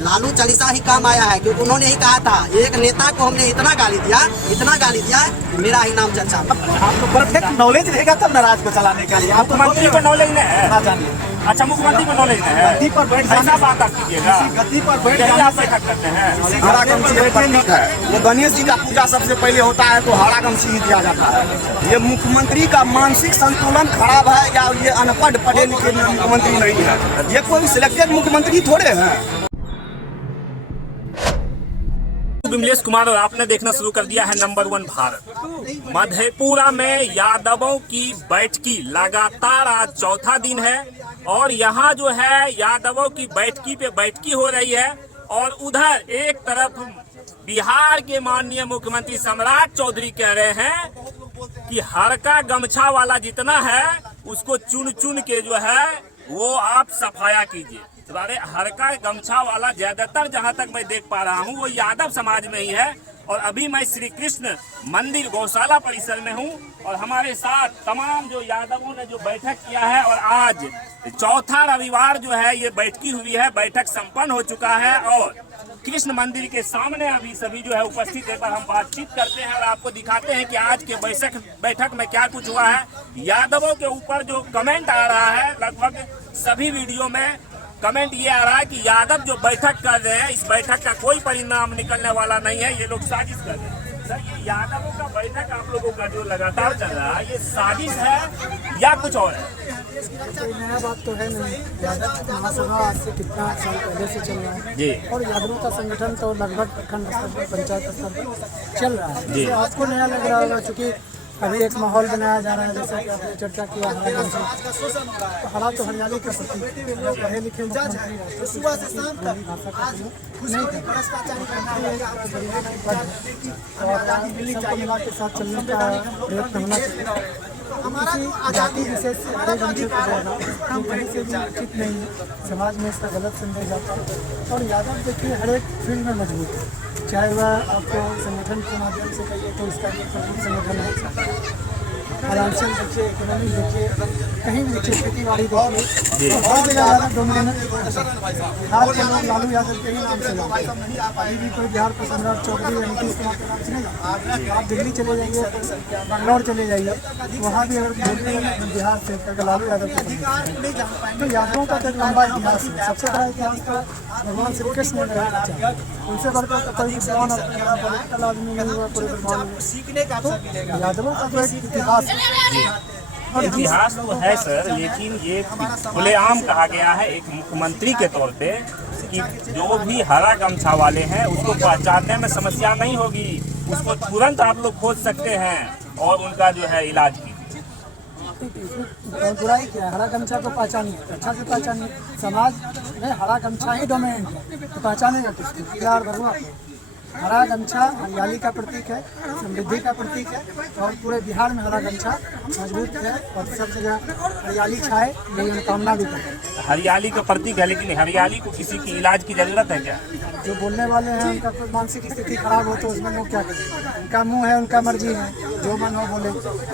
लालू चालीसा ही काम आया है, क्योंकि उन्होंने ही कहा था एक नेता को हमने इतना गाली दिया मेरा ही नाम चर्चा। आपको परफेक्ट नॉलेज रहेगा तब ना राज को चलाने के लिए। आपको मंत्री को नॉलेज नहीं है ना जानिए। अच्छा, मुख्यमंत्री को नॉलेज नहीं है, गद्दी पर बैठ ऐसा बात आप कीजिएगा, गद्दी पर बैठ यही आप बैठक करते हैं। हरा गमछी है। ये गणेश जी का पूजा सबसे पहले होता है तो हरा गमछी ही दिया जाता है। ये मुख्यमंत्री का मानसिक संतुलन खराब है या ये अनपढ़ पढ़े लिखे मुख्यमंत्री नहीं है। ये कोई सिलेक्टेड मुख्यमंत्री थोड़े हैं। विमलेश कुमार और आपने देखना शुरू कर दिया है नंबर 1 भारत। मधेपुरा में यादवों की बैठकी लगातार आज चौथा दिन है और यहाँ जो है यादवों की बैठकी पे बैठकी हो रही है और उधर एक तरफ बिहार के माननीय मुख्यमंत्री सम्राट चौधरी कह रहे हैं कि हरका गमछा वाला जितना है उसको चुन चुन के जो है वो आप सफाया कीजिए। हरका गमछा वाला ज्यादातर जहां तक मैं देख पा रहा हूं वो यादव समाज में ही है। और अभी मैं श्री कृष्ण मंदिर गौशाला परिसर में हूं और हमारे साथ तमाम जो यादवों ने जो बैठक किया है और आज चौथा रविवार जो है ये बैठकी हुई है, बैठक संपन्न हो चुका है और कृष्ण मंदिर के सामने अभी सभी जो है उपस्थित है पर हम बातचीत करते हैं और आपको दिखाते हैं कि आज के बैठक में क्या कुछ हुआ है। यादवों के ऊपर जो कमेंट आ रहा है लगभग सभी वीडियो में कमेंट ये आ रहा है कि यादव जो बैठक कर रहे हैं इस बैठक का कोई परिणाम निकलने वाला नहीं है, ये लोग साजिश कर रहे हैं। सर, ये यादवों का बैठक आप लोगों का जो लगातार चल रहा है ये साजिश है या कुछ और है? कोई नया बात तो है नहीं। यादव महासभा आज से कितना साल पहले से चल रहा है जी। और यादवों का संगठन तो लगभग प्रखंड स्तर पर, पंचायत स्तर पर चल रहा है। जी। आपको नया लग रहा होगा क्योंकि अभी एक माहौल बनाया जा रहा है, जैसा कि आपने चर्चा किया हरा तो हरा तो हरियाली के प्रति पढ़े लिखे सबको मिला के साथ चलने का प्रयत्न होना चाहिए। किसी जाति विशेष से हरे गमछे को जोड़ना ये कहीं से भी उचित नहीं है। समाज में इसका गलत संदेश जाता है और यादव देखिए हर एक फील्ड में मजबूत है, चाहे वह आपको संगठन के माध्यम से कहिए तो इसका एक प्रमुख संगठन है। फाइनेंशियल देखिए, इकोनॉमिक देखिए, कहीं भी देखिए, खेती बाड़ी देखिए, तो हर जगह यादव डोमिनेट। बिहार के लोग लालू यादव के ही नाम से जानते हैं। अभी भी कोई बिहार को सम्राट चौधरी या नीतीश कुमार के नाम से नहीं जानते। आप दिल्ली चले जाइए, बंगलौर चले जाइए, वहाँ भी अगर बोलते हैं बिहार से तो लालू यादव के। तो यादवों का तो एक लंबा इतिहास है। सबसे बड़ा इतिहास तो भगवान श्री कृष्ण ने रखना चाहिए, उनसे बढ़कर कोई भगवान पॉलिटिकल आदमी नहीं हुआ पूरे ब्रह्मांड में। तो यादवों का तो एक इतिहास इतिहास तो है सर, लेकिन ये खुलेआम कहा गया है एक मुख्यमंत्री के तौर पे कि जो भी हरा गमछा वाले हैं उसको पहचानने में समस्या नहीं होगी, उसको तुरंत आप लोग खोज सकते हैं और उनका जो है इलाज कीजिए। बुराई क्या है? हरा गमछा को पहचानिए, अच्छा से पहचानिए। समाज में हरा गमछा ही डोमिनेंट है तो पहचानेगा किसको? यार भगवान, हरा गमछा हरियाली का प्रतीक है, समृद्धि का प्रतीक है और पूरे बिहार में हरा गमछा मजबूत है और सब जगह हरियाली छाए यही हम कामना भी करते हैं। हरियाली का प्रतीक है, लेकिन हरियाली को किसी की इलाज की जरूरत है क्या? जो बोलने वाले हैं उनका कोई मानसिक स्थिति खराब हो तो उसमें लोग क्या करें? उनका मुंह है, उनका मर्जी है, जो मन हो बोले।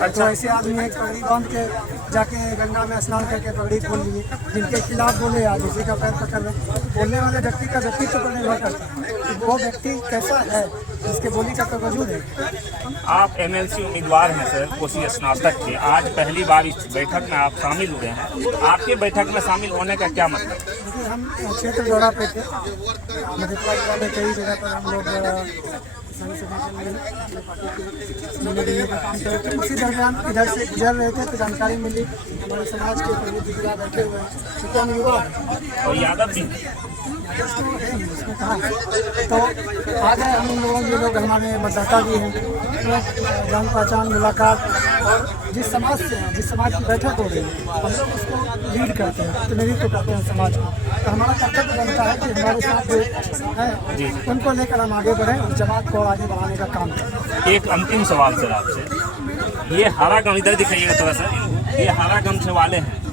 तो ऐसे आदमी एक पगड़ी बांध के जाके गंगा में स्नान करके पगड़ी खोल लिए, जिनके खिलाफ बोले आज उसी का पैर पकड़ रहे। बोलने वाले व्यक्ति का व्यक्तित्व पर निर्भर करता है कि वो व्यक्ति कैसा है, इसके बोली का तो वजूद है। आप एमएलसी उम्मीदवार हैं सर, कोसी स्नातक के, आज पहली बार इस बैठक में आप शामिल हुए हैं, आपके बैठक में शामिल होने का क्या मतलब? देखिए, हम क्षेत्र दौरा पे थे, मधेपुरा जिला में कई जगह पर हम लोग संघ संगठन में देने का काम कर रहे थे। उसी दरमियान इधर से गुजर रहे थे तो जानकारी मिली हमारे समाज के प्रतिनिधि बैठे हुए हैं, क्योंकि हम युवा हैं और यादव भी उसमें कहा तो आ गए हम लोगों के लोग, हमारे मतदाता भी हैं, तो जान पहचान मुलाकात और जिस समाज से हैं, जिस समाज की बैठक हो रही है हम लोग उसको लीड करते हैं, प्रतिनिधित्व करते हैं समाज को। तो हमारा कर्तव्य बनता है कि हमारे साथ जो है उनको लेकर हम आगे बढ़ें और जमात को आगे बढ़ाने का काम करें। एक अंतिम सवाल सर आपसे, ये हरा गम इधर दिखाइएगा थोड़ा सा, ये हरा गमछे वाले हैं,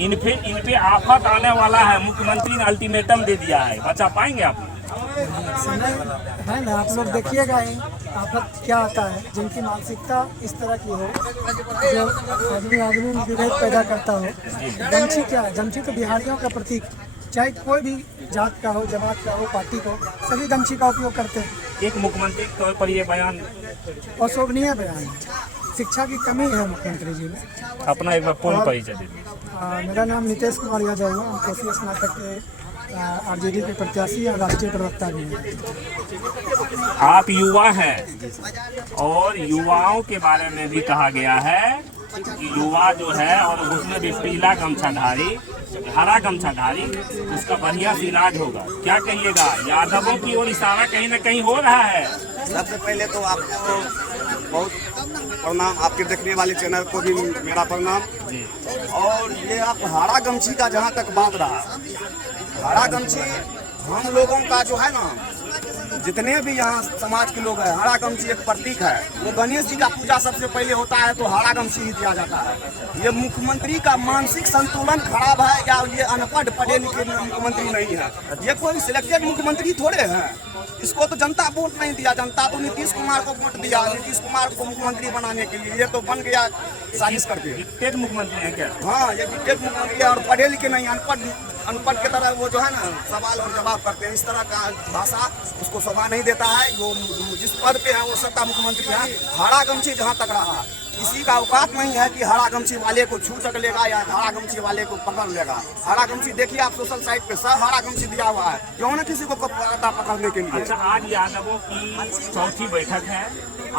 इन पे आफत आने वाला है, मुख्यमंत्री ने अल्टीमेटम दे दिया है, बचा पाएंगे आप? समय है ना, आप लोग देखिएगा ही आफत क्या आता है। जिनकी मानसिकता इस तरह की हो, जो आदमी में विभेद पैदा करता हो। गमछी क्या है? गमछी तो बिहारियों का प्रतीक है। चाहे कोई भी जात का हो, जमात का हो, पार्टी का हो, सभी गमछी का उपयोग करते हैं। एक मुख्यमंत्री के तौर पर ये बयान अशोभनीय बयान है। शिक्षा की कमी है मुख्यमंत्री जी में। अपना एक बार पूर्ण परिचय दे दीजिए। मेरा नाम नितेश कुमार यादव है। हम कोसी स्नातक के आरजेडी के प्रत्याशी और राष्ट्रीय प्रवक्ता भी हैं। आप युवा हैं और युवाओं के बारे में भी कहा गया है कि युवा जो है और उसमें भी पीला गमछाधारी, हरा गमछाधारी, उसका बढ़िया से इलाज होगा। क्या कहिएगा? यादवों की ओर इशारा कहीं ना कहीं हो रहा है। सबसे पहले तो आपको बहुत प्रणाम, आपके देखने वाले चैनल को भी मेरा प्रणाम। और ये आप हरा गमछी का जहाँ तक बात रहा, हरा गमछी हम लोगों का जो है ना, जितने भी यहाँ समाज के लोग हैं, हरा गमछी एक प्रतीक है। वो गणेश जी का पूजा सबसे पहले होता है तो हरा गमछी ही दिया जाता है। ये मुख्यमंत्री का मानसिक संतुलन खराब है या ये अनपढ़ पढ़े लिखे मुख्यमंत्री नहीं है। ये कोई सिलेक्टेड मुख्यमंत्री थोड़े हैं। इसको तो जनता वोट नहीं दिया, जनता तो नीतीश कुमार को वोट दिया, नीतीश कुमार को मुख्यमंत्री बनाने के लिए। ये तो बन गया साजिश करके। डिक्टेट मुख्यमंत्री है क्या? हाँ, ये डिक्टेट मुख्यमंत्री है और पढ़े लिखे नहीं, अनपढ़ के तरह वो जो है ना सवाल और जवाब करते हैं। इस तरह का भाषा उसको शोभा नहीं देता है। वो जिस पद पे है वो सत्ता मुख्यमंत्री है। हरा गमछी जहाँ तक रहा, किसी का औकात नहीं है कि हरा गमछी वाले को छू तक लेगा या हरा गमछी वाले को पकड़ लेगा। हरा गमछी देखिए आप सोशल साइट पे सब हरा गमछी दिया हुआ है, क्यों ना किसी को पकड़ने के लिए। अच्छा, आज यादवों की चौथी बैठक है।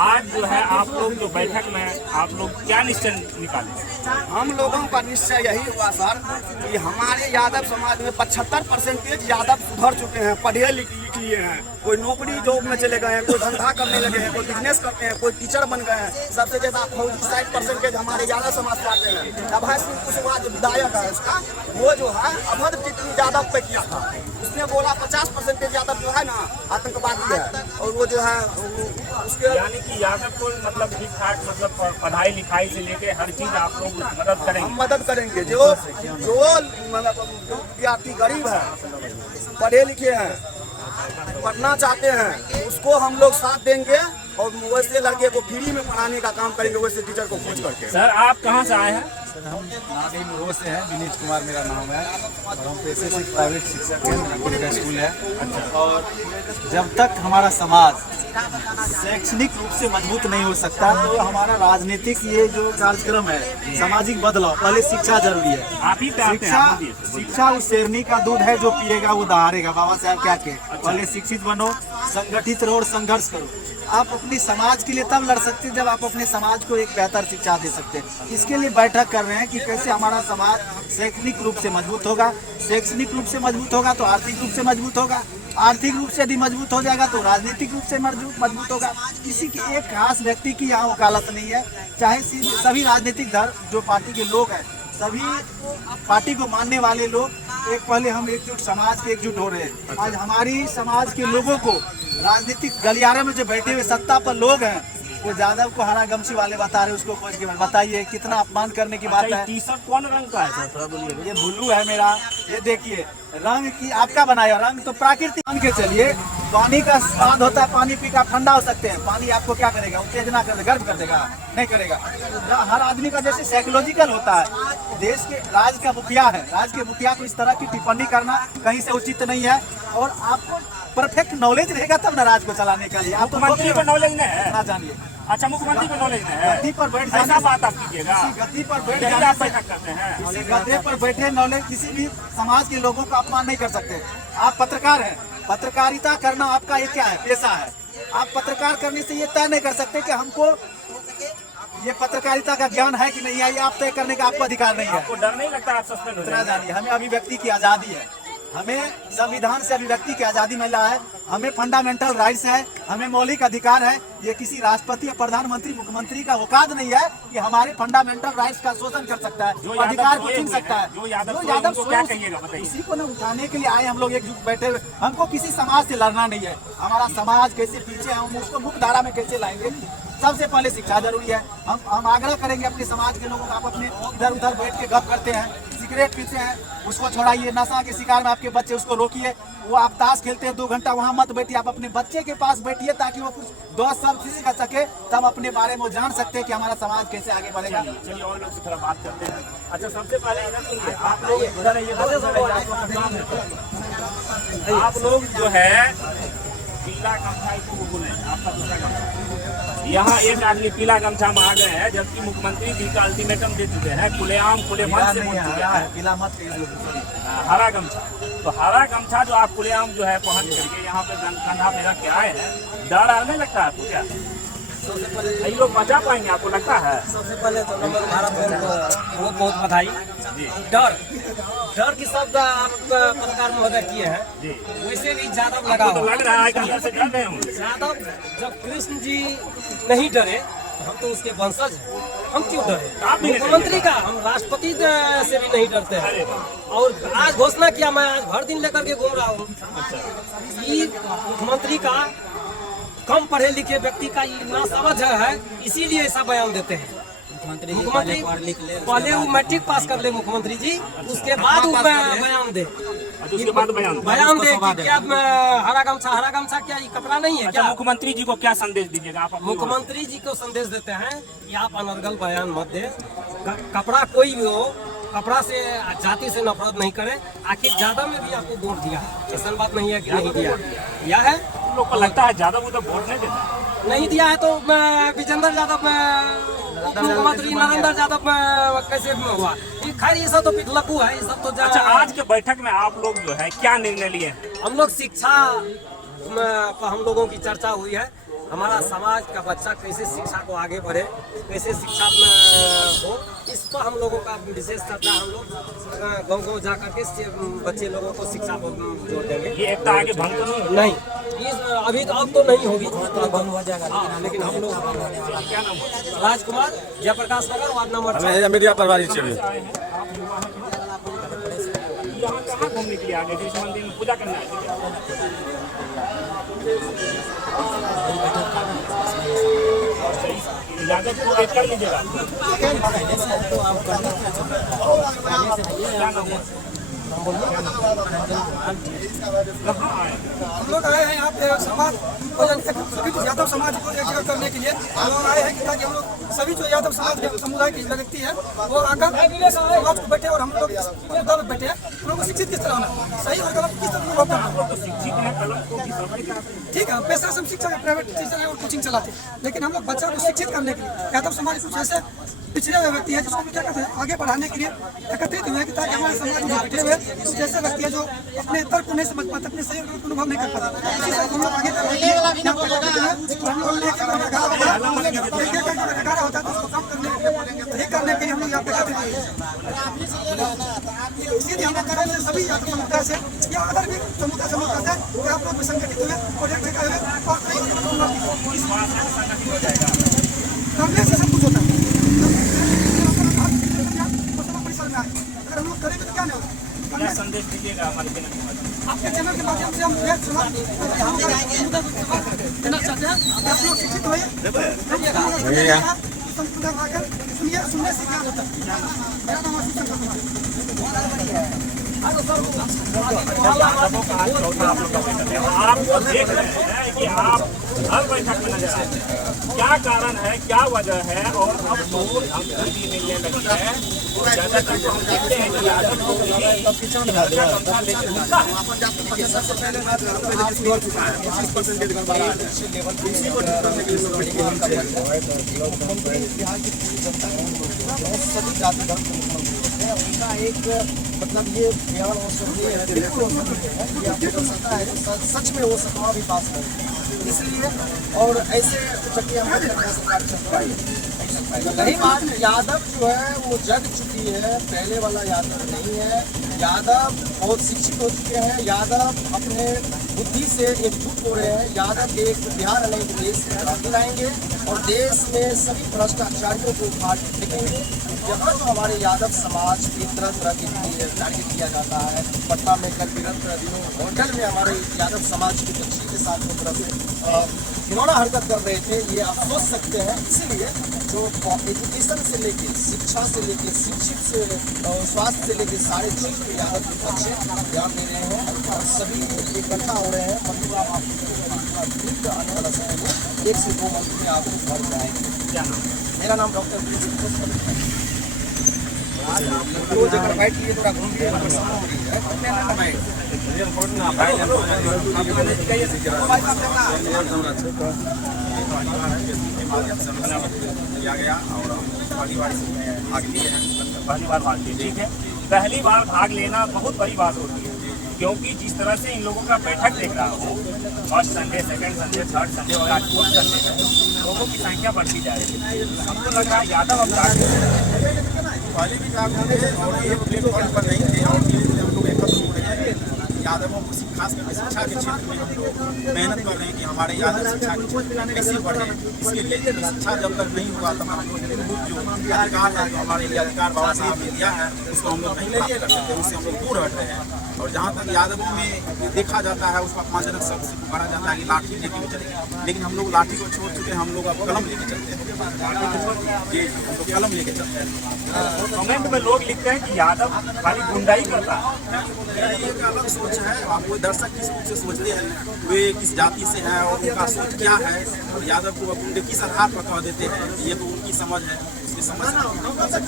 आज जो है आप लोग जो बैठक में आप लोग क्या निश्चय निकाले? हम लोगों का निश्चय यही हुआ सर कि हमारे यादव समाज में 75% यादव सुधर चुके हैं, पढ़े लिख लिए हैं। कोई नौकरी जॉब में चले गए हैं, कोई धंधा करने लगे हैं, कोई बिजनेस करते हैं, कोई टीचर बन गए हैं। सबसे ज्यादा फौजी 60% हमारे यादव समाज के आते हैं। अभय सिंह कुशवाहा जो विधायक है उसका, वो जो है अभद्र टिप्पणी यादव पे किया था। उसने बोला 50% यादव जो है ना आतंकवादी है, और वो जो है उसके यानी कि यादव को मतलब ठीक ठाक मतलब पढ़ाई लिखाई से लेके हर चीज आप लोग मदद करेंगे। हम मदद करेंगे। जो मतलब जो विद्यार्थी गरीब है, पढ़े लिखे हैं, पढ़ना चाहते हैं, उसको हम लोग साथ देंगे और वैसे लड़के को फ्री में पढ़ाने का काम करेंगे, वैसे टीचर को खोज करके। सर आप कहाँ से आए हैं? सर हम नागरी मुरो से हैं, विनीत कुमार मेरा नाम है और हम पेशे से प्राइवेट शिक्षक हैं, रंगोली का स्कूल है। और जब तक हमारा समाज शैक्षणिक रूप से मजबूत नहीं हो सकता तो हमारा राजनीतिक ये जो कार्यक्रम है, सामाजिक बदलाव, पहले शिक्षा जरूरी है। आप ही पे आते हैं, आप बोलिए। शिक्षा उस शेरनी का दूध है, जो पिएगा वो दहाड़ेगा। बाबा साहब क्या के पहले शिक्षित बनो, संगठित रहो और संघर्ष करो। आप अपनी समाज के लिए तब लड़ सकते हैं जब आप अपने समाज को एक बेहतर शिक्षा दे सकते हैं। इसके लिए बैठक कर रहे हैं कि कैसे हमारा समाज शैक्षणिक रूप से मजबूत होगा। शैक्षणिक रूप से मजबूत होगा तो आर्थिक रूप से मजबूत होगा, आर्थिक रूप से यदि मजबूत हो जाएगा तो राजनीतिक रूप से मजबूत होगा। किसी के एक खास व्यक्ति की यहाँ वकालत नहीं है। चाहे सभी राजनीतिक दल जो पार्टी के लोग हैं, सभी पार्टी को मानने वाले लोग एक पहले हम एकजुट समाज के एकजुट हो रहे हैं। आज हमारी समाज के लोगों को राजनीतिक गलियारे में जो बैठे हुए सत्ता पर लोग हैं, वो यादव को हरा गमछी वाले बता रहे, उसको खोज के बताइए कितना अपमान करने की बात है। टी शर्ट कौन रंग का है सर, थोड़ा बोलिए। ये ब्लू है मेरा, ये देखिए रंग की आपका बनाया रंग तो प्राकृतिक मान के चलिए। पानी का स्वाद होता है, पानी पी का ठंडा हो सकते हैं। पानी आपको क्या करेगा? उत्तेजना कर देगा, गर्व कर देगा? नहीं करेगा। हर आदमी का जैसे साइकोलॉजिकल होता है। देश के राज्य का मुखिया है, राज्य के मुखिया को इस तरह की टिप्पणी करना कहीं से उचित नहीं है। और आपको परफेक्ट नॉलेज रहेगा तब ना राज्य को चलाने के लिए। आप मुख्यमंत्री को नॉलेज नहीं है ना जानिए। अच्छा, मुख्यमंत्री को नॉलेज नहीं है। गद्दी पर बैठ ऐसा जाने बात आप कीजिएगा। गद्दी पर बैठ यही जाने आप से बैठक करते हैं। किसी गद्दे पर बैठे नॉलेज किसी भी समाज के लोगों का अपमान नहीं कर सकते। आप पत्रकार हैं, पत्रकारिता करना आपका ये क्या है? पेशा है। आप पत्रकार करने से ये तय नहीं कर सकते कि हमको ये पत्रकारिता का ज्ञान है कि नहीं है। ये आप तय करने का आपको अधिकार नहीं है। आपको डर नहीं लगता आप सस्पेंड हो इतना जाएंगे? जानिए, हमें अभिव्यक्ति की आज़ादी है, हमें संविधान से अभिव्यक्ति की आज़ादी मिला है, हमें फंडामेंटल राइट्स है, हमें मौलिक अधिकार है। ये किसी राष्ट्रपति या प्रधानमंत्री मुख्यमंत्री का औकात नहीं है कि हमारे फंडामेंटल राइट्स का शोषण कर सकता है, जो अधिकार यादव को छीन सकता है। जो यादव को क्या कहिएगा बताइए? इसी को न उठाने के लिए आए हम लोग एकजुट बैठे हुए। हमको किसी समाज से लड़ना नहीं है। हमारा समाज कैसे पीछे है, हम उसको मुख्य धारा में कैसे लाएंगे। सबसे पहले शिक्षा जरूरी है। हम आग्रह करेंगे अपने समाज के लोगों को, आप अपने इधर उधर बैठ के गप करते हैं, सिगरेट पीते हैं, उसको छोड़ाइए। नशा के शिकार में आपके बच्चे, उसको रोकिए। वो आप ताश खेलते हैं 2 घंटा, वहाँ मत बैठिए, आप अपने बच्चे के पास बैठिए ताकि वो कुछ 10 साल सीख सके, तब अपने बारे में वो जान सकते हैं कि हमारा समाज कैसे आगे बढ़ेगा। चलिए और लोग से थोड़ा बात करते हैं। अच्छा, सबसे पहले इधर सुनिए, आप लोग इधर आइए, आप लोग जो है पीला गमछा को बोले, आपका दूसरा गमछा, यहाँ एक आदमी पीला गमछा में आ गए हैं, जबकि मुख्यमंत्री जी का अल्टीमेटम दे चुके हैं, खुलेआम खुले मन से बोल चुके हैं पीला मत हरा गमछा। तो हरा गमछा जो आप खुलेआम जो है पहन करके यहाँ पे कंधा पे रख के आए हैं, डर आने लगता है आपको क्या? ये लोग बचा पाएंगे आपको लगता है? सबसे पहले तो नंबर भारत बहन को बहुत बहुत बधाई। डर की शब्द आप पत्रकार महोदय किए हैं, वैसे भी यादव लगा तो लग रहा है कि यहाँ से डर रहे होंगे। यादव जब कृष्ण जी नहीं डरे, हम तो उसके वंशज हैं, हम क्यों डरे? मुख्यमंत्री का, हम राष्ट्रपति से भी नहीं डरते हैं। और आज घोषणा किया, मैं आज भर दिन लेकर के घूम रहा हूँ, मुख्यमंत्री का कम पढ़े लिखे व्यक्ति का ये ना समझ है, इसीलिए ऐसा बयान देते हैं। मुख्यमंत्री पहले वो मैट्रिक पास कर ले मुख्यमंत्री जी, उसके बाद वो बयान दे, उसके बाद बयान दे कि क्या हरा गमछा क्या ये कपड़ा नहीं है क्या? मुख्यमंत्री जी को क्या संदेश दीजिएगा आप? मुख्यमंत्री जी को संदेश देते हैं कि आप अनर्गल बयान मत दे, कपड़ा कोई भी हो, कपड़ा से जाति से नफरत नहीं करे। आखिर यादव में भी आपको वोट दिया, ऐसा बात नहीं है कि नहीं दिया है। लोग को लगता है यादव को तो वोट नहीं देता, नहीं दिया है तो विजेंद्र यादव उप मुख्यमंत्री नरेंद्र यादव कैसे हुआ? खैर ये सब तो पिटलकू है, ये सब तो अच्छा, आज के बैठक में आप लोग जो है क्या निर्णय लिए हैं? हम लोग शिक्षा पर हम लोगों की चर्चा हुई है, हमारा समाज का बच्चा कैसे शिक्षा को आगे बढ़े, कैसे शिक्षा में हो, इस पर हम लोगों का विशेष चर्चा, हम लोग गाँव जा करके बच्चे लोगों को शिक्षा पर जोड़ देंगे। ये एकता आगे भंग तो नहीं? नहीं, अभी तो अब तो नहीं होगी, बंद हो जाएगा। लेकिन हम लोग, क्या नाम है? राजकुमार, जयप्रकाश नगर, वार्ड नंबर 6। मीडिया परवारी चाहिए। यहाँ कहाँ घूमने के लिए आगे थे? इस मंदिर में पूजा करने आए थे? इजाजत को वेट कर लीजिएगा। क्या नाम है? हम लोग आए हैं यहाँ पे समाज को, यादव समाज को एक जगह करने के लिए हम लोग आए हैं कि ताकि हम लोग सभी जो यादव समाज के समुदाय की व्यक्ति है वो आकर समाज को बैठे और हम लोग मुद्दा में बैठे हैं, हम लोग को शिक्षित किस तरह होना, सही और गलत किस तरह अनुभव करना। ठीक है, पेशा से हम शिक्षक प्राइवेट टीचर है और कोचिंग चलाते हैं, लेकिन हम लोग बच्चा को शिक्षित करने के लिए यादव समाज कुछ ऐसे पिछड़े हुए व्यक्ति है जिसको क्या कहते हैं आगे बढ़ाने के लिए एकत्रित हुए कि ताकि हमारे समाज में बैठे हुए कुछ ऐसे व्यक्ति है जो अपने तर्क को नहीं समझ पाते, अपने सही गलत अनुभव नहीं कर पाते, इसी से हम लोग आगे बढ़ रहे हैं। हम लोग एक होता है तो उसको कम करने के लिए हम लोग यहाँ पे करते हैं। इसीलिए हम लोग कर रहे हैं सभी आपके समुदाय से या अदर भी समुदाय से कि आप लोग संगठित हुए प्रोजेक्ट हुए करने से सब कुछ होता है। अगर हम लोग करेंगे तो क्या नहीं होगा? क्या संदेश दीजिएगा हमारे चैनल के माध्यम आपके चैनल के माध्यम से हम देना चाहते हैं कि आप लोग शिक्षित हुए, सुनने से क्या होता है। मेरा नाम आशीष आप देख रहे हैं कि आप हर बैठक में नजर आते हैं, क्या कारण है, क्या वजह है? और अब तो हम टीवी में ये लगता है और ज्यादातर तो हम देखते हैं कि यादव लोग लेकर मिलता है। सबसे पहले बात हो चुका है 25% का बढ़ा है, इसी को ठीक करने के लिए सभी जाति धर्म के मुख्यमंत्री हैं, उनका एक मतलब ये बयान और सुनने है कि आपको हो सकता है सच में वो सत्ता भी पास करें, इसलिए और ऐसे जबकि हमारी सरकार चल पाई। रही बात यादव जो है वो जग चुकी है, पहले वाला यादव नहीं है। यादव बहुत शिक्षित हो चुके हैं, यादव अपने बुद्धि से एकजुट हो रहे हैं। यादव एक बिहार नहीं देश में क्रांति लाएंगे और देश में सभी भ्रष्टाचारियों को उखाड़ फेंकेंगे। यहाँ जो हमारे यादव समाज की तरह तरह के टारगेट किया जाता है, पटना में कल विगत दिनों होटल में हमारे यादव समाज की बच्ची के साथ तरफ से घिनौना हरकत कर रहे थे, ये आप सोच सकते हैं। इसीलिए जो एजुकेशन से लेके, शिक्षा से लेके, शिक्षित से स्वास्थ्य से लेके सारे चीज़ पे यादव के बच्चे ध्यान दे रहे हैं और सभी इकट्ठा हो रहे हैं। मथुरा का आने वाला समय में 1 से 2 मंथ में आपको भर जाएंगे। क्या नाम? मेरा नाम डॉक्टर तो जगह बैठ लिए थोड़ा घूम लिए पहली बार भाग लिए, ठीक है। पहली बार भाग लेना बहुत बड़ी बात होती है, क्योंकि जिस तरह से इन लोगों का बैठक देख रहा हूँ, first Sunday, second Sunday, third Sunday और आज फोर्थ संडे है, लोगों की संख्या बढ़ती जा रही है। हमको लग रहा है यादव अब पहले भी जागरूक और ये प्लेटफॉर्म पर नहीं थे और धीरे धीरे हम लोग एकत्र हो रहे हैं। यादवों को खास करके शिक्षा के क्षेत्र में हम लोग मेहनत कर रहे हैं कि हमारे यादव शिक्षा के क्षेत्र में कैसे बढ़े। इसके लिए शिक्षा जब तक नहीं हुआ तब हम लोग जो अधिकार है, जो हमारे लिए अधिकार बाबा साहब ने दिया है, उसको हम लोग नहीं प्राप्त कर सकते, उससे हम लोग दूर हट रहे हैं। और जहाँ तक यादवों में देखा जाता है, उसको अपमानजनक शब्द से पुकारा जाता है कि लाठी लेके भी चलेंगे, लेकिन हम लोग लाठी को छोड़ चुके हैं, हम लोग अब कलम लेके चलते हैं। जी, हम लोग कलम लेके चलते हैं। कमेंट में लोग लिखते हैं कि यादव खाली गुंडाई करता है। एक अलग सोच है, आप वो दर्शक किस रूप से सोचते हैं, वे किस जाति से हैं और उनका सोच क्या है, और यादव को गुंडे किस आधार पर कह देते हैं, ये तो उनकी समझ है। उसकी समझ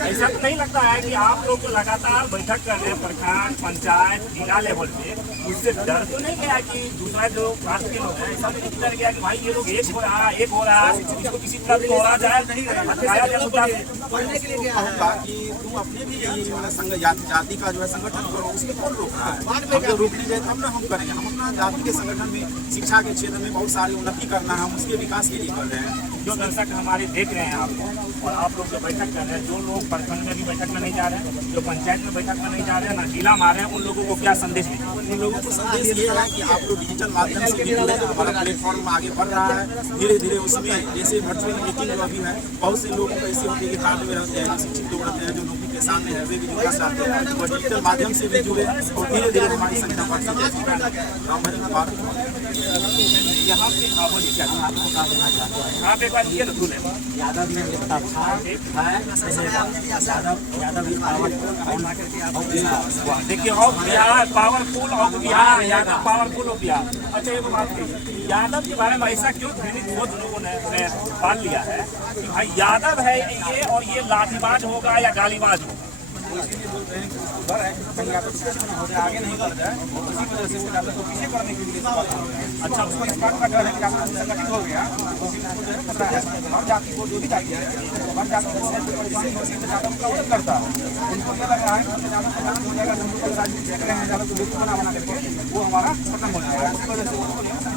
ऐसा तो नहीं लगता है कि आप लोग लगातार बैठक कर रहे हैं प्रखंड, पंचायत, जिला लेवल पे, उससे डर तो नहीं गया कि दूसरा जो कास्ट के लोग हैं, ऐसा तो नहीं डर गया कि भाई ये लोग एक हो रहा है, इसको किसी तरह तोड़ा जाए, हटाया जाए? पढ़ने के लिए गया होगा कि तुम अपने भी संघ जाति का जो है संगठन करो, उसमें कौन रोक रहा है? हम जब रोकने जाए तब ना हम करेंगे। हम अपना जाति के संगठन में शिक्षा के क्षेत्र में बहुत सारी उन्नति करना है, हम उसके विकास के लिए कर रहे हैं। जो दर्शक हमारे देख रहे हैं आपको, और आप लोग जो बैठक कर रहे हैं, जो लोग प्रखंड में भी बैठक में नहीं जा रहे हैं, जो पंचायत में बैठक में नहीं जा रहे हैं, ना जिला में आ रहे हैं, उन लोगों को क्या संदेश दें? उन लोगों को संदेश ये है कि आप लोग डिजिटल माध्यम से भी जुड़े, हमारा प्लेटफॉर्म आगे बढ़ रहा है धीरे धीरे। उसमें जैसे वर्चुअल मीटिंग जो अभी है, बहुत से लोगों को ऐसे होते हैं कि कार्ड में रहते हैं, शिक्षित लोग रहते हैं, जो नौकरी के सामने है, वे भी जुड़ना चाहते हैं, वो डिजिटल माध्यम से भी जुड़े और धीरे धीरे हमारी संख्या बढ़ती जाएगी। यहाँ पे क्या आप एक बार ये तो भूलें यादव में कितना अच्छा है। देखिए, of Bihar powerful, of Bihar Yadav powerful of Bihar. अच्छा, ये बात कहिए, यादव के बारे में ऐसा क्यों घृणित बहुत लोगों ने पाल लिया है कि भाई यादव है ये, और ये लाठीबाज होगा या गालीबाज होगा? आगे नहीं बढ़ जाए, उसी वजह से वो यादव को पीछे करने के लिए अच्छा, उसको इस बात का डर है कि यादव संगठित हो गया, हर जाति को जो भी जाति है, हर जाति को यादव का मदद करता है। उनको ये लग रहा है कि यादव का हो जाएगा, हम लोग राजनीति देख रहे हैं, यादव को बेवकूफ बना करके वो हमारा खत्म हो जाएगा। उस वजह से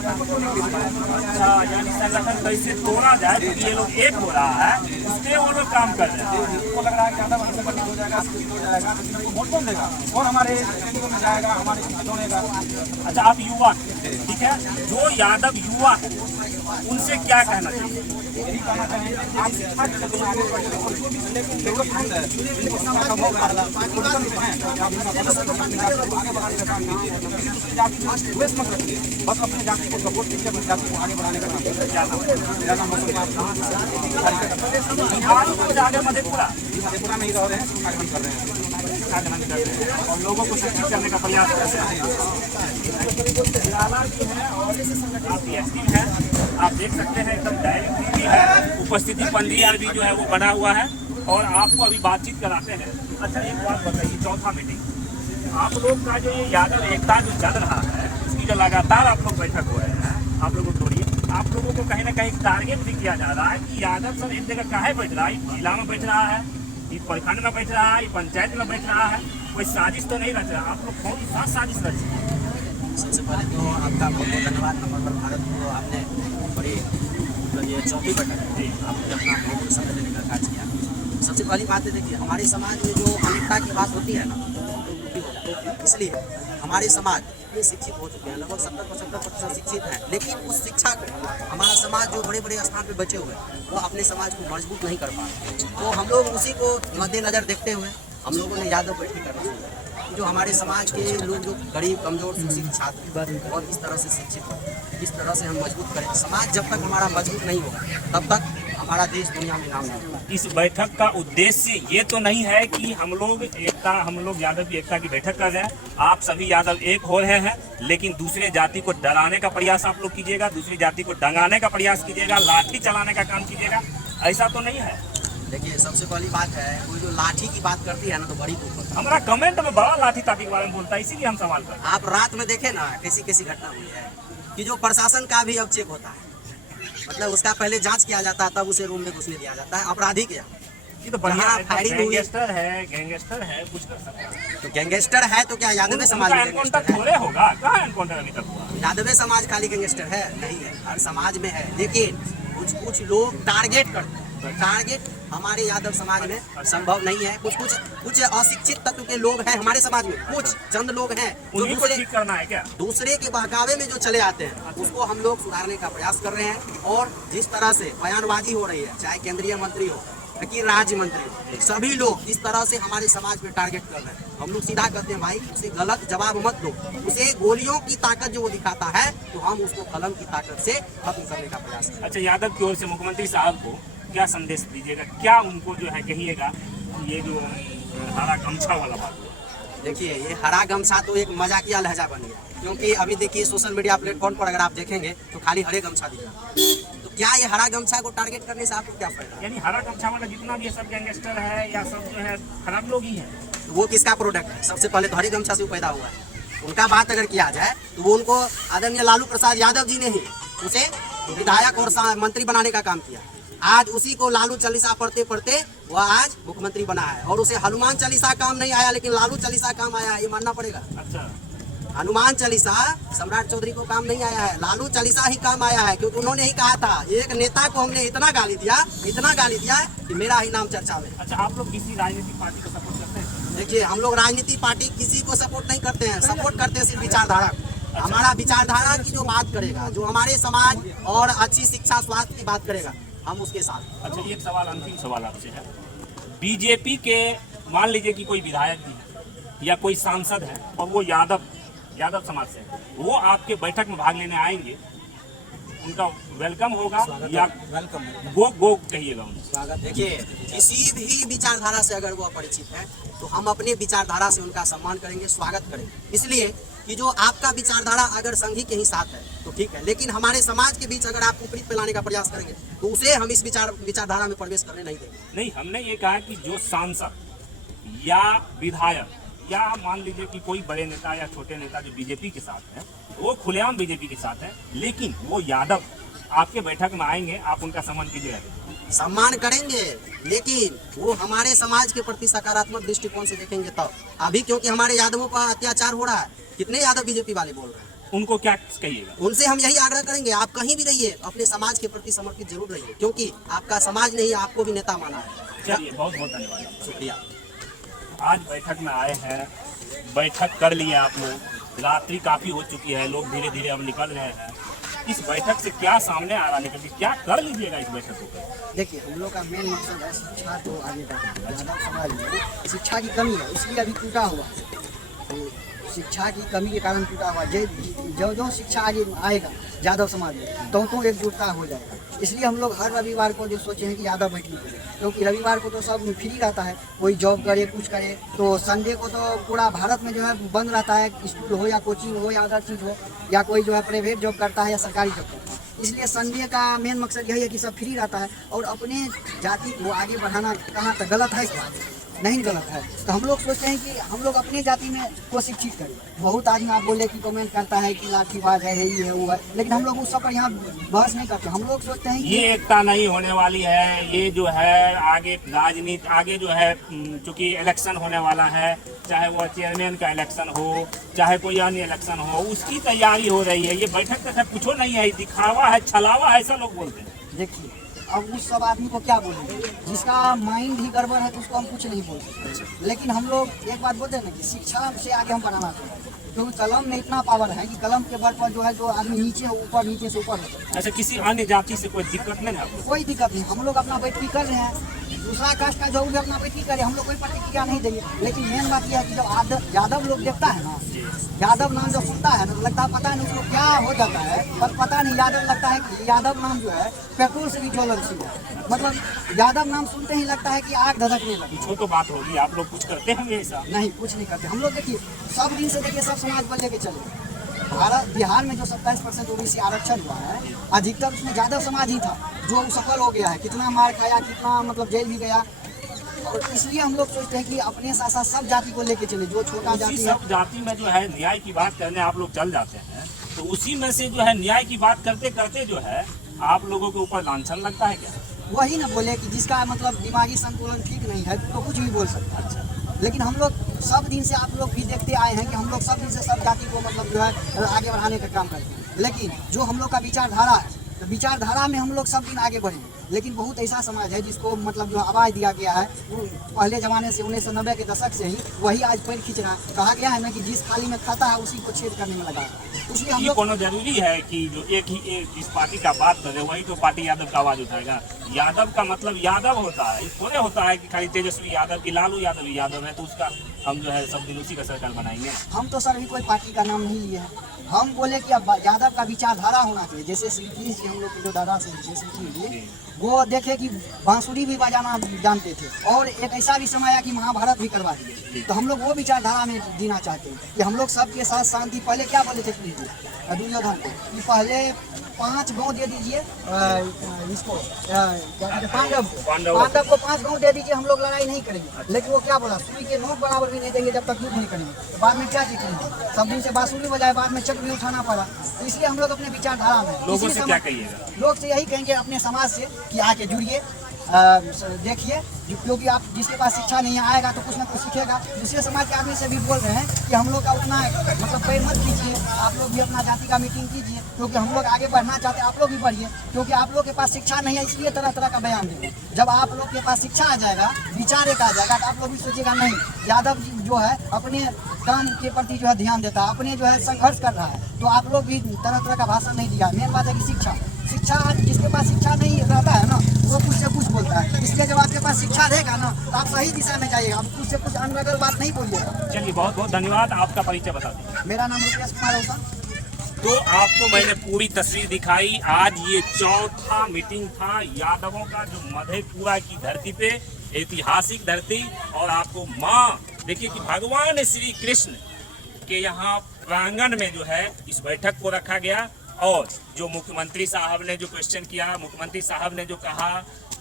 अच्छा, यानी संगठन कैसे तोड़ा जाए, क्योंकि ये लोग एक हो रहा है, उसके वो लोग काम कर रहे हैं। उनको लग रहा है कि यादव संगठित हो जाएगा, हो जाएगा, लेकिन वो वोट कौन देगा और हमारे ट्रेनिंग में जाएगा, हमारे चीजें जोड़ेगा। अच्छा, आप युवा, ठीक है, जो यादव युवा उनसे क्या कहना चाहिए? यही कहना चाहिए कि आप शिक्षा के क्षेत्र में आगे बढ़े और जो भी जरूरतमंद है, जिनको शिक्षा का मौका है, आगे बढ़ाने का काम कीजिए। किसी दूसरी जाति को द्वेष मत रखिए, बस अपने जाति को सपोर्ट कीजिए, अपनी जाति को आगे बढ़ाने का काम कीजिए। मेरा नाम मधेपुरा मधेपुरा में ही रह रहे हैं, कार्यक्रम कर रहे हैं और लोगों को शिक्षित करने का प्रयास कर रहे हैं। काफी एक्टिव है, आप देख सकते हैं, एकदम डायरेक्ट भी है, उपस्थिति पंदी भी जो है वो बना हुआ है, और आपको अभी बातचीत कराते हैं। अच्छा, एक बात बताइए, चौथा मीटिंग आप लोग का जो ये यादव एकता जो चल रहा है, इसकी जो लगातार आप लोग बैठक हो रहे हैं, आप लोगों को छोड़िए, आप लोगों को कहीं ना कहीं टारगेट भी किया जा रहा है कि यादव सब एक जगह काहे बैठ रहा है, जिला में बैठ रहा है, ये प्रखंड में बैठ रहा है, ये पंचायत में बैठ रहा है, कोई साजिश तो नहीं रच रहा? आप लोग कौन सा साजिश रच रहे हैं? सबसे पहले तो आपका बहुत बहुत धन्यवाद। नंबर भारत को आपने बड़ी मतलब ये चौथी बैठक है, आपने अपना बहुत समय देने का कार्य किया। सबसे पहली बात है, देखिए हमारे समाज में जो अनेकता की बात होती है ना, इसलिए हमारे समाज इतने शिक्षित हो चुके हैं, लगभग 70-75% शिक्षित हैं, लेकिन उस शिक्षा को हमारा समाज जो बड़े बड़े स्थान पे बचे हुए हैं, वो अपने समाज को मजबूत नहीं कर पा रहे। तो हम लोग उसी को मद्देनजर देखते हुए हम लोगों ने यादव बैठक करना शुरू, जो हमारे समाज के लोग जो गरीब कमजोर शोषित छात्र और इस तरह से शिक्षित हो, इस तरह से हम मजबूत करें। समाज जब तक हमारा मजबूत नहीं होगा तब तक हमारा देश दुनिया में नाम नहीं। इस बैठक का उद्देश्य ये तो नहीं है कि हम लोग यादव की एकता की बैठक कर रहे हैं, आप सभी यादव एक हो रहे हैं, लेकिन दूसरे जाति को डराने का प्रयास आप लोग कीजिएगा, दूसरी जाति को डंगाने का प्रयास कीजिएगा, लाठी चलाने का काम कीजिएगा, ऐसा तो नहीं है। देखिए सबसे पहली बात है, कोई जो लाठी की बात करती है ना तो बड़ी दुख होता है। हमारा कमेंट में बड़ा लाठी ताती के बारे में बोलता है, इसीलिए हम सवाल करते हैं। आप रात में देखे ना कैसी कैसी घटना हुई है कि जो प्रशासन का भी अब चेक होता है, मतलब उसका पहले जांच किया जाता है, तब उसे रूम में घुसने दिया जाता है। अपराधी क्या, ये तो बढ़िया यहाँ फायरिंग हुई। गैंगस्टर है, कुछ कर सकता है। तो गैंगस्टर है तो क्या यादव समाज में एनकाउंटर गैंगस्टर है? थोड़े होगा, कहाँ एनकाउंटर अभी तक हुआ? यादव समाज खाली गैंगस्टर है नहीं है, हर समाज में है, लेकिन कुछ लोग टारगेट करते हैं। टारगेट हमारे यादव समाज में संभव नहीं है। कुछ अशिक्षित तत्व के लोग हैं हमारे समाज में, कुछ चंद लोग हैं जो उन्हीं को ठीक करना है क्या? दूसरे के बहकावे में जो चले आते हैं, उसको हम लोग सुधारने का प्रयास कर रहे हैं। और जिस तरह से बयानबाजी हो रही है, चाहे केंद्रीय मंत्री हो कि राज्य मंत्री हो, सभी लोग इस तरह से हमारे समाज पे टारगेट कर रहे हैं। हम लोग सीधा कहते हैं भाई उसे गलत जवाब मत दो, उसे गोलियों की ताकत जो वो दिखाता है तो हम उसको कलम की ताकत से खत्म करने का प्रयास करें। अच्छा, यादव की ओर से मुख्यमंत्री साहब को क्या संदेश दीजिएगा, क्या उनको जो है कहिएगा ये जो हरा गमछा वाला बात? देखिए ये हरा गमछा तो एक मजाकिया लहजा बन गया, क्योंकि अभी देखिए सोशल मीडिया प्लेटफॉर्म पर अगर आप देखेंगे तो खाली हरे गमछा दिख रहा है। तो क्या ये हरा गमछा को टारगेट करने से आपको क्या फायदा? यानी हरा गमछा वाला जितना भी सब गैंगस्टर है या सब जो है खराब लोग ही हैं। तो वो किसका प्रोडक्ट है? सबसे पहले तो हरे गमछा से वो पैदा हुआ है। उनका बात अगर किया जाए तो वो उनको आदरणीय लालू प्रसाद यादव जी ने ही उसे विधायक और मंत्री बनाने का काम किया। आज उसी को लालू चालीसा पढ़ते पढ़ते वह आज मुख्यमंत्री बना है। और उसे हनुमान चालीसा काम नहीं आया, लेकिन लालू चालीसा काम आया है, ये मानना पड़ेगा। अच्छा, हनुमान चालीसा सम्राट चौधरी को काम नहीं आया है, लालू चालीसा ही काम आया है, क्योंकि उन्होंने ही कहा था एक नेता को हमने इतना गाली दिया कि मेरा ही नाम चर्चा में। अच्छा, आप लोग किसी राजनीतिक पार्टी को सपोर्ट करते हैं? देखिए हम लोग राजनीतिक पार्टी किसी को सपोर्ट नहीं करते हैं, सपोर्ट करते हैं सिर्फ विचारधारा। हमारा विचारधारा की जो बात करेगा, जो हमारे समाज और अच्छी शिक्षा स्वास्थ्य की बात करेगा, हम उसके साथ। अच्छा, एक सवाल, अंतिम सवाल आपसे है। बीजेपी के मान लीजिए कि कोई विधायक भी है या कोई सांसद है और वो यादव समाज से है, वो आपके बैठक में भाग लेने आएंगे, उनका वेलकम होगा या वेलकम गो कहिएगा उनको? स्वागत। देखिए किसी भी विचारधारा से अगर वो परिचित है तो हम अपने विचारधारा से उनका सम्मान करेंगे, स्वागत करेंगे। इसलिए कि जो आपका विचारधारा अगर संघी के ही साथ है तो ठीक है, लेकिन हमारे समाज के बीच अगर आप उपरीत फैलाने का प्रयास करेंगे तो उसे हम इस विचारधारा में प्रवेश करने नहीं देंगे। नहीं, हमने ये कहा कि जो सांसद या विधायक या मान लीजिए कि कोई बड़े नेता या छोटे नेता जो बीजेपी के साथ है, वो खुलेआम बीजेपी के साथ है, लेकिन वो यादव आपके बैठक में आएंगे, आप उनका सम्मान कीजिएगा? सम्मान करेंगे, लेकिन वो हमारे समाज के प्रति सकारात्मक दृष्टिकोण से देखेंगे तब। अभी क्योंकि हमारे यादवों पर अत्याचार हो रहा है, कितने यादव बीजेपी वाले बोल रहे हैं, उनको क्या कहिएगा? उनसे हम यही आग्रह करेंगे, आप कहीं भी रहिए अपने समाज के प्रति समर्पित जरूर रहिए, क्योंकि आपका समाज ने ही आपको भी नेता माना है। चलिए, बहुत बहुत धन्यवाद, शुक्रिया। आज बैठक में आए हैं, बैठक कर लिए आप लोग, रात्रि काफ़ी हो चुकी है, लोग धीरे धीरे अब निकल रहे हैं। इस बैठक से क्या सामने आ रहा है, क्या कर लीजिएगा इस बैठक को? देखिए हम लोग का मेन मकसद है शिक्षा को आगे बढ़ाना। यादव समाज में शिक्षा की कमी है, इसलिए अभी टूटा हुआ है। तो शिक्षा की कमी के कारण टूटा हुआ, जो शिक्षा आगे आएगा यादव समाज में तो एकजुटता हो जाएगा। इसलिए हम लोग हर रविवार को जो सोचे हैं कि यादव बैठनी करें, क्योंकि रविवार को तो सब फ्री रहता है, कोई जॉब करे कुछ करे, तो संडे को तो पूरा भारत में जो है बंद रहता है, स्कूल हो या कोचिंग हो या अदर चीज़ हो, या कोई जो है प्राइवेट जॉब करता है या सरकारी जॉब करता है। इसलिए संडे का मेन मकसद यही है कि सब फ्री रहता है और अपने जाति को आगे बढ़ाना। कहाँ तक गलत है क्या? नहीं गलत है। तो हम लोग सोचते हैं कि हम लोग अपनी जाति में को शिक्षित करें। बहुत आदमी आप बोले कि कमेंट करता है कि लाठीबाज है, ये है वो है, लेकिन हम लोग उस सब पर यहाँ बहस नहीं करते। हम लोग सोचते हैं कि ये एकता नहीं होने वाली है। ये जो है आगे राजनीति, आगे जो है चूँकि इलेक्शन होने वाला है, चाहे वो चेयरमैन का इलेक्शन हो, चाहे कोई अन्य इलेक्शन हो, उसकी तैयारी हो रही है। ये बैठक का सब कुछ नहीं है, दिखावा है, छलावा है, ऐसा लोग बोलते हैं। देखिए अब उस सब आदमी को क्या बोलेंगे, जिसका माइंड ही गड़बड़ है तो उसको हम कुछ नहीं बोलते। लेकिन हम लोग एक बात बोलते हैं ना कि शिक्षा से आगे हम बढ़ाना चाहते हैं, क्योंकि कलम में इतना पावर है कि कलम के बल पर जो है जो आदमी नीचे ऊपर, नीचे से ऊपर है। अच्छा, किसी अन्य जाति से कोई दिक्कत नहीं है? कोई दिक्कत नहीं, हम लोग अपना बैठकी कर रहे हैं। दूसरा कास्ट का जो भी अपना बैठकी करे, हम लोग कोई प्रतिक्रिया नहीं देंगे। लेकिन मेन बात यह है कि जब यादव लोग देखता है ना, यादव नाम जब सुनता है तो लगता है पता नहीं उसको क्या हो जाता है, पर पता नहीं यादव लगता है कि यादव नाम जो है पेट्रोल से भी ज्वलनशील है। मतलब यादव नाम सुनते ही लगता है कि आग धधकने लगी। कुछ तो बात होगी, आप लोग कुछ करते हैं ऐसा? नहीं, कुछ नहीं करते हम लोग। देखिए सब दिन से देखिए सब समाज बल लेके चले। भारत बिहार में जो 27% ओबीसी आरक्षण हुआ है, अधिकतर उसमें यादव समाज ही था जो सफल हो गया है। कितना मार खाया, कितना मतलब जेल भी गया। और इसलिए हम लोग सोचते हैं कि अपने साथ साथ सब जाति को लेके चले। जो छोटा जाति है, सब जाति में जो है न्याय की बात करने आप लोग चल जाते हैं, तो उसी में से जो है न्याय की बात करते करते जो है आप लोगों के ऊपर लांछन लगता है क्या? वही ना बोले कि जिसका मतलब दिमागी संतुलन ठीक नहीं है तो कुछ भी बोल सकता है। लेकिन हम लोग सब दिन से, आप लोग भी देखते आए हैं कि हम लोग सब दिन से सब जाति को मतलब जो है आगे बढ़ाने का काम करते हैं। लेकिन जो हम लोग का विचारधारा है, तो विचारधारा में हम लोग सब दिन आगे बढ़ेंगे। लेकिन बहुत ऐसा समाज है जिसको मतलब जो आवाज़ दिया गया है, वो पहले ज़माने से 1990 के दशक से ही वही आज पैर खींच रहा है। कहा गया है ना कि जिस थाली में खाता है उसी को छेद करने में लगा है। इसलिए हम ये लोग कोनो जरूरी है कि जो एक जिस पार्टी का बात करे वही तो पार्टी यादव का आवाज उठाएगा? यादव का मतलब यादव होता है, इस थोड़े होता है कि खाली तेजस्वी यादव की लालू यादव यादव है तो उसका हम जो है सब दिन उसी का सरकार बनाएंगे। हम तो सर भी कोई पार्टी का नाम नहीं लिए हैं। हम बोले कि अब यादव का विचारधारा होना चाहिए। जैसे श्री जी हम लोग के जो दादा से जी, वो देखे कि बांसुरी भी बजाना जानते थे और एक ऐसा भी समय आया कि महाभारत भी करवा दिए। तो हम लोग वो विचारधारा में जीना चाहते हैं कि हम लोग सबके साथ शांति। पहले क्या बोले थे श्री जी दुर्योधन को कि पहले 5 गाँव दे दीजिए इसको पांडव को 5 गाँव दे दीजिए, हम लोग लड़ाई नहीं करेंगे। लेकिन वो क्या बोला, सुई के नोक बराबर भी नहीं देंगे जब तक युद्ध नहीं करेंगे। तो बाद में क्या करेंगे, सब दिन से बांसुरी बजाए, बाद में चक्र भी उठाना पड़ा। तो इसलिए हम लोग अपने विचारधारा में लोगों से क्या कहिएगा? लोग से यही कहेंगे अपने समाज से कि आके जुड़िए, देखिए, क्योंकि आप जिसके पास शिक्षा नहीं आएगा तो कुछ ना कुछ सीखेगा। दूसरे समाज के आदमी से भी बोल रहे हैं कि हम लोग का उतना मतलब पैर मत कीजिए, आप लोग भी अपना जाति का मीटिंग कीजिए, क्योंकि हम लोग आगे बढ़ना चाहते हैं। आप लोग भी बढ़िए, क्योंकि आप लोग के पास शिक्षा नहीं है, इसलिए तरह तरह का बयान देंगे। जब आप लोग के पास शिक्षा आ जाएगा, विचार एक आ जाएगा, तो आप लोग भी सोचिएगा नहीं, यादव जी जो है अपने काम के प्रति जो है ध्यान देता है, अपने जो है संघर्ष कर रहा है। तो आप लोग भी तरह तरह का भाषण नहीं दिया। मेन बात है कि शिक्षा जिसके पास शिक्षा नहीं रहता है ना, वो कुछ से कुछ बोलता है। इसलिए जब आपके पास शिक्षा रहेगा ना, तो आप सही दिशा में जाइएगा, आप कुछ से कुछ अनर्गल बात नहीं बोलिएगा। चलिए, बहुत बहुत धन्यवाद। आपका परिचय बता दीजिए। मेरा नाम रुपेश कुमार होता। तो आपको मैंने पूरी तस्वीर दिखाई। आज ये चौथा मीटिंग था यादवों का, जो मधेपुरा की धरती पे, ऐतिहासिक धरती। और आपको माँ देखिए कि भगवान श्री कृष्ण के यहाँ प्रांगण में जो है इस बैठक को रखा गया। और जो मुख्यमंत्री साहब ने जो क्वेश्चन किया, मुख्यमंत्री साहब ने जो कहा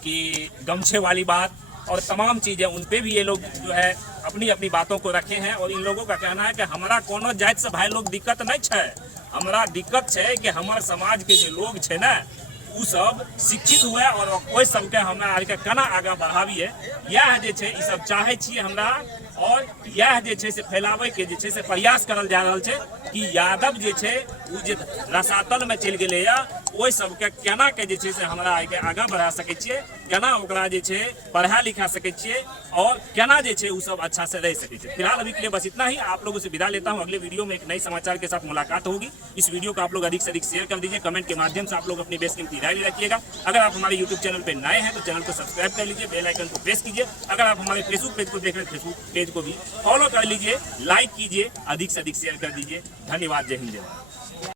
कि गमछे वाली बात और तमाम चीज़ें, उन पे भी ये लोग जो है अपनी अपनी बातों को रखे हैं। और इन लोगों का कहना है कि हमारा कोनो जाति से भाई लोग दिक्कत नहीं है, हमारा दिक्कत है कि हमारे समाज के जो लोग है ना, उ सब शिक्षित हुए और ओहि सबके हमरा आरके केना आगा बढ़ाबिए, यह जे छै ई सब चाहे छियै हमरा। और यह जे छै से फैलावे के जे छै से प्रयास करल जा रहल छै कि यादव जे छै उ जे रसातल में चलि गेलै या, ओहि सबके केना के जे छै से हमरा आगे आगाँ बढ़ा सकै छियै, केना ओकरा जे छै पढ़ा लिखा सकै छियै और केना जे छै उ सब अच्छा से रह सकै छै। फिलहाल अभी के लिए बस इतना ही। आप लोगों से विदा लेता हूँ। अगले वीडियो में एक नए समाचार के साथ मुलाकात होगी। इस वीडियो को आप लोग अधिक से अधिक शेयर कर दीजिए। कमेंट के माध्यम से आप लोग अपनी बेशकीमती राय रखिएगा। अगर आप हमारे यूट्यूब चैनल पर नए हैं तो चैनल को सब्सक्राइब कर लीजिए, बेल आइकन को प्रेस कीजिए। अगर आप हमारे फेसबुक पेज को देख रहे हैं, फेसबुक पेज को भी फॉलो कर लीजिए, लाइक कीजिए, अधिक से अधिक शेयर कर दीजिए। धन्यवाद। जय हिंद, जय भारत।